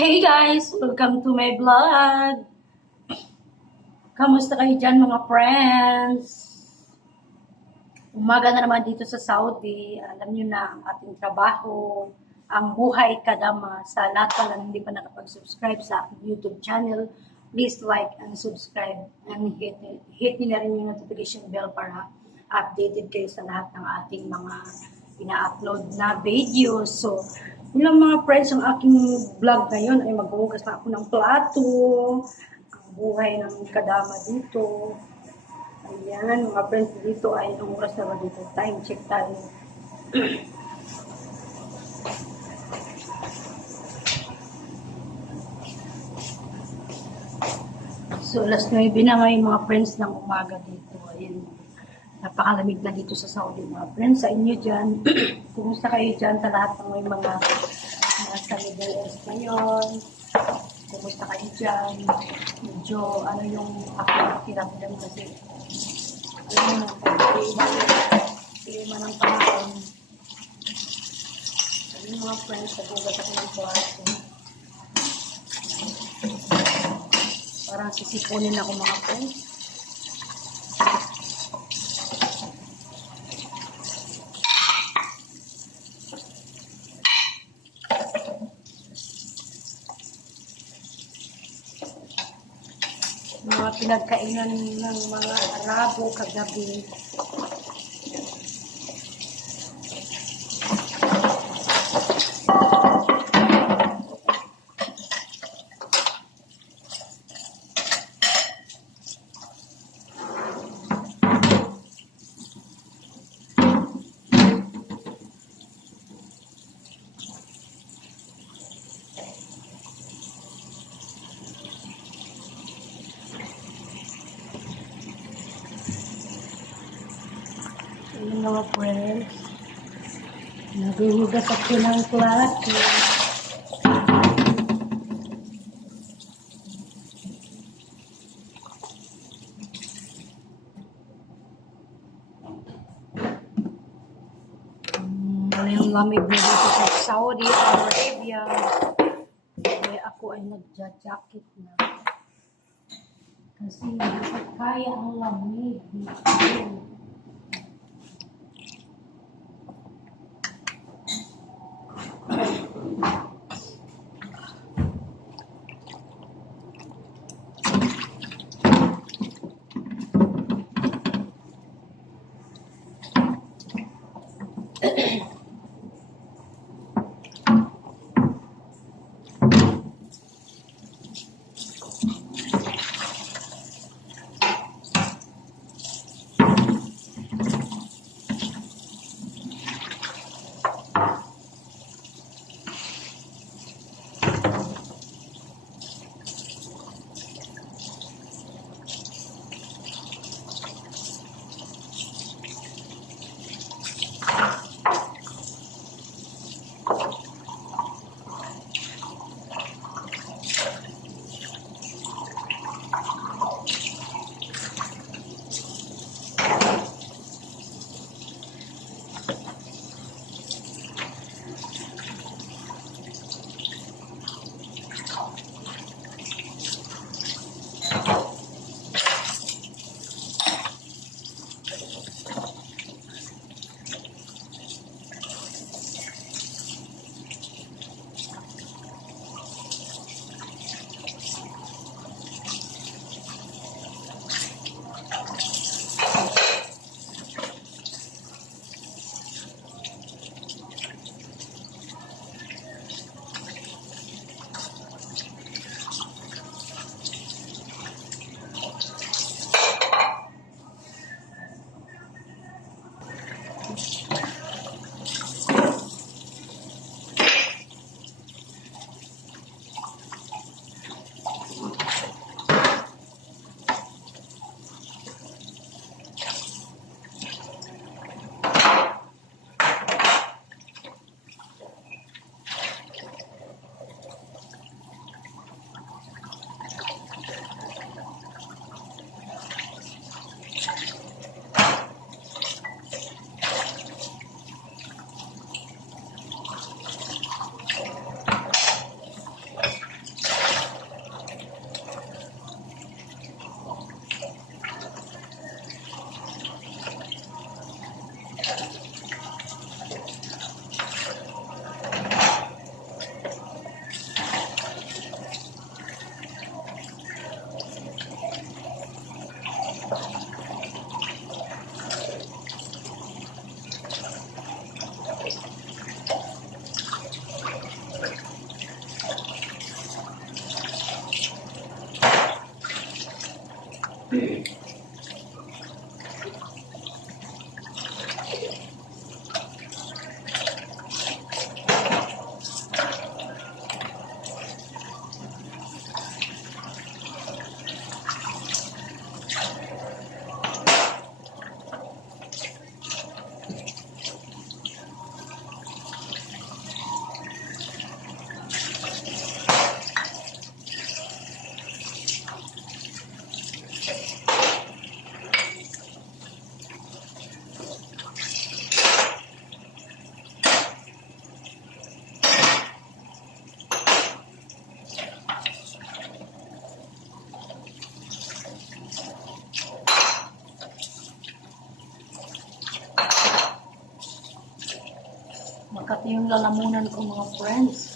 Hey guys! Welcome to my vlog! Kamusta kayo dyan mga friends? Umaga na naman dito sa Saudi. Alam nyo na ang ating trabaho, ang buhay kadama. Sa lahat pa lang hindi pa nakapag-subscribe sa aking YouTube channel, please like and subscribe and hit nyo na rin yung notification bell para updated kayo sa lahat ng ating mga ina-upload na videos. So, yun lang mga friends, ang aking vlog ngayon ay maghuhugas na ako ng plato, ang buhay ng kadama dito. Ayan, mga friends, dito ay anong oras na ba dito? Time check tayo. So, alas 9 na ngayon mga friends ng umaga dito. Ayan, napakalamig na dito sa Saudi mga friends. Sa inyo dyan, kumusta kayo dyan sa lahat ng may mga nasa Middle East ngayon? Kumusta kayo dyan? Medyo ano yung pakiramdam kasi ano yung ng panahon. Ayun mga friends, nagugat ako ng plato. Parang sisipunin ako mga friends. Mga pinagkainan ng mga Arabo kagabi. Ayun mga friends, naghuhugas ako ng plato. Ano yung lamig na dito sa Saudi Arabia. Kaya ako ay nagja-jacket na. Kasi hindi ko kaya ang lamig dito. yung lalamunan ko mga friends.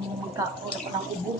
Magkakaroon pa ng ubo.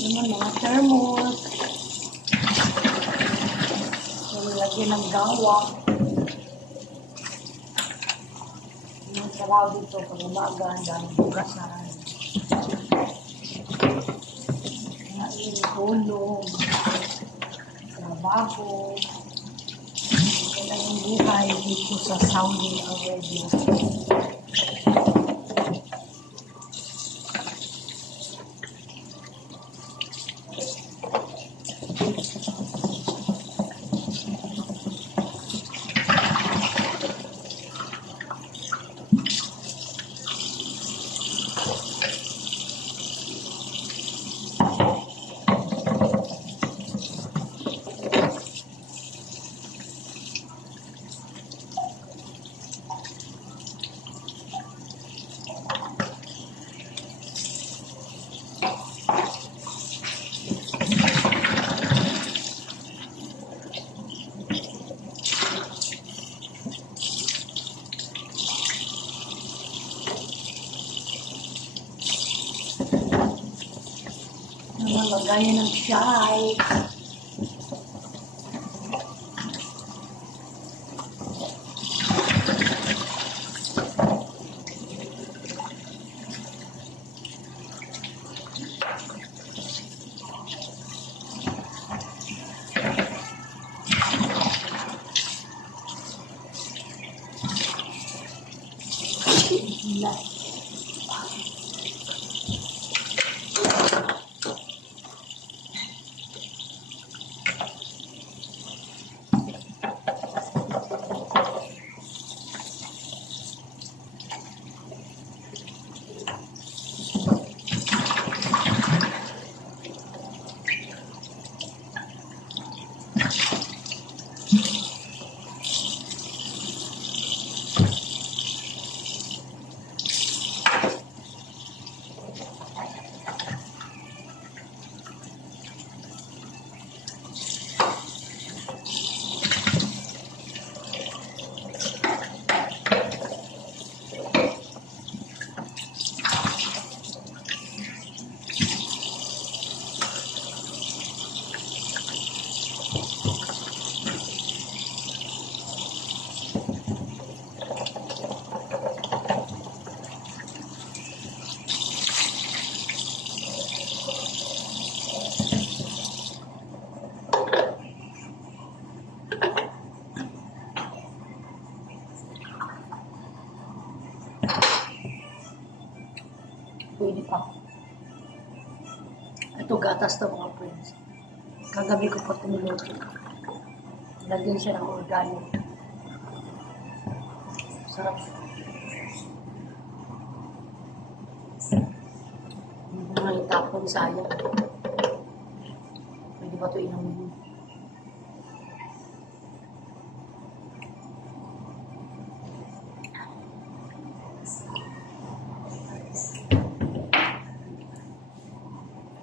Naman mga thermos. Nalagyan ng gawa. Yung salaw dito pag umaga, dahil bugasan. Ngayon, tulog. Trabaho. Ito lang yung buhay dito sa Saudi Arabia. Lagayan ng chai. Pwede pa. Ito gatas to mga friends. Kagabi ko pa tumuluto. Lagyan siya ng organic. Sarap. Hindi nga itapon, sayang. Pwede ba ito inumin?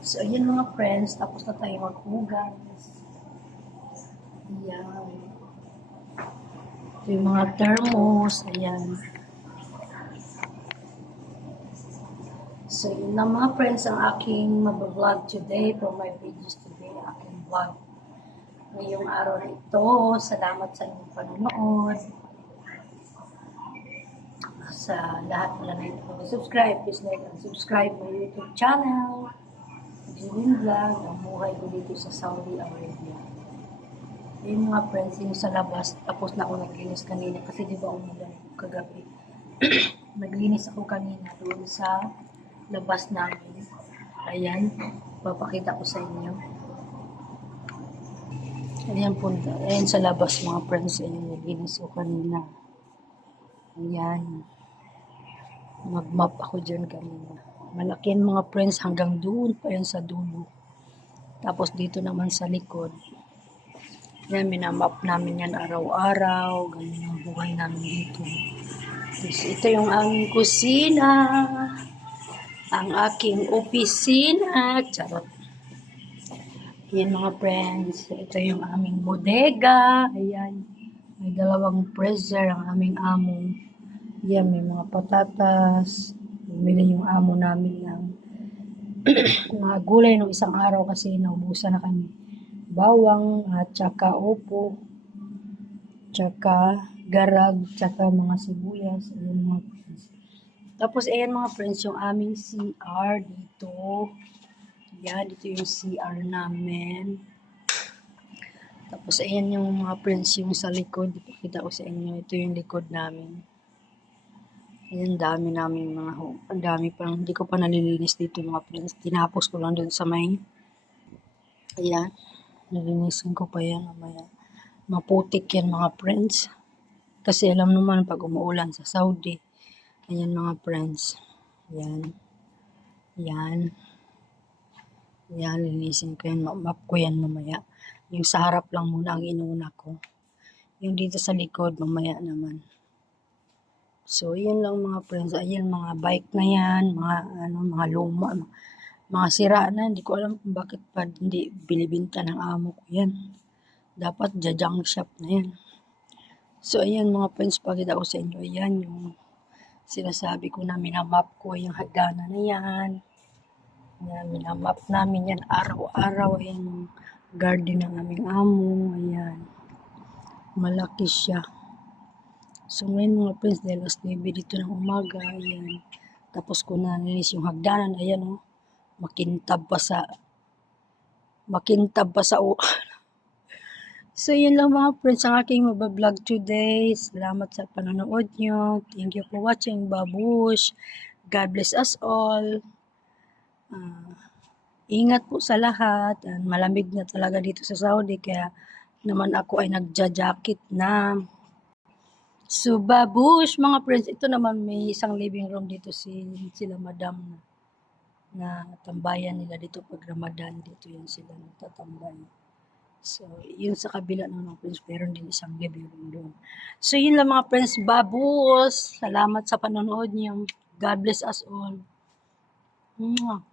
So, ayan mga friends, tapos na tayo maghugas. Ayan. Ito yung mga thermos. Ayan. So, yun na mga friends ang aking mag-vlog today for my videos today. Aking vlog ngayong araw na ito. Salamat sa inyong panonood. Sa lahat na ito subscribe, please like and subscribe my YouTube channel. Jewin Vlog, ang buhay ko dito sa Saudi Arabia. Yung mga friends, yung sa labas, tapos na ako naglinis kanina kasi di ba umulan kagabi. Naglinis ako kanina doon sa labas namin. Ayan, papakita ko sa inyo. Ayan po, ayan sa labas mga friends, ayan naglinis ko kanina. Ayan, nag-map ako dyan kanina. Malaki ang mga friends hanggang doon pa yan sa dulo. Tapos dito naman sa likod, yan, minamap namin yan araw-araw. Ganyan ang buhay namin dito. Tapos ito yung aming kusina. Ang aking opisina. Charot. Yan mga friends. Ito yung aming bodega. Ayan. May dalawang freezer ang aming amo. Yan, may mga patatas. Bumili yung amo namin ng mga gulay ng isang araw kasi naubusan na kami. Bawang at saka opo, tsaka garag, tsaka mga sibuyas. Ayan mga friends. Tapos ayan mga friends, yung aming CR dito. Yan, dito yung CR namin. Tapos ayan yung mga friends, yung sa likod. Ipakita ko sa inyo, ito yung likod namin. Ayan, dami namin mga, ang dami pa, hindi ko pa nalilinis dito mga friends. Tinapos ko lang dun sa may, ayan, nilinisin ko pa yan mamaya. Maputik yan mga friends. Kasi alam naman pag umuulan sa Saudi. Ayan mga friends. Ayan. Ayan. Ayan, linisin ko yan. Map ko yan mamaya. Yung sa harap lang muna ang inuuna ko. Yung dito sa likod, mamaya naman. So, yun lang mga friends. Ayan, mga bike na yan. Mga luma. Mga sira na. Hindi ko alam kung bakit pa hindi binibinta ng amo ko yan. Dapat jajang shop na yan. So, ayan mga friends, pakita ko sa inyo. Ayan yung sinasabi ko na minamap ko yung hagdanan na yan. Ayan, minamap namin yan araw-araw. Ayan yung garden ng aming amo. Ayan. Malaki siya. So, ngayon mga friends, dahil alas 9 dito ng umaga. Ayan. Tapos ko na nilinis yung hagdanan. Ayan o. Makintab pa sa So, yun lang mga friends ang aking mabablog today. Salamat sa panonood nyo. Thank you for watching. Babush. God bless us all. Ingat po sa lahat. Malamig na talaga dito sa Saudi. Kaya naman ako ay nagja-jacket na. So, babush mga friends. Ito naman may isang living room dito sila madam na tambayan nila dito pag Ramadan. Dito yan sila nagtatambay. So, yun sa kabila ng mga friends, meron din isang living room doon. So, yun lang mga friends, babus. Salamat sa panonood niyo. God bless us all. Mwah.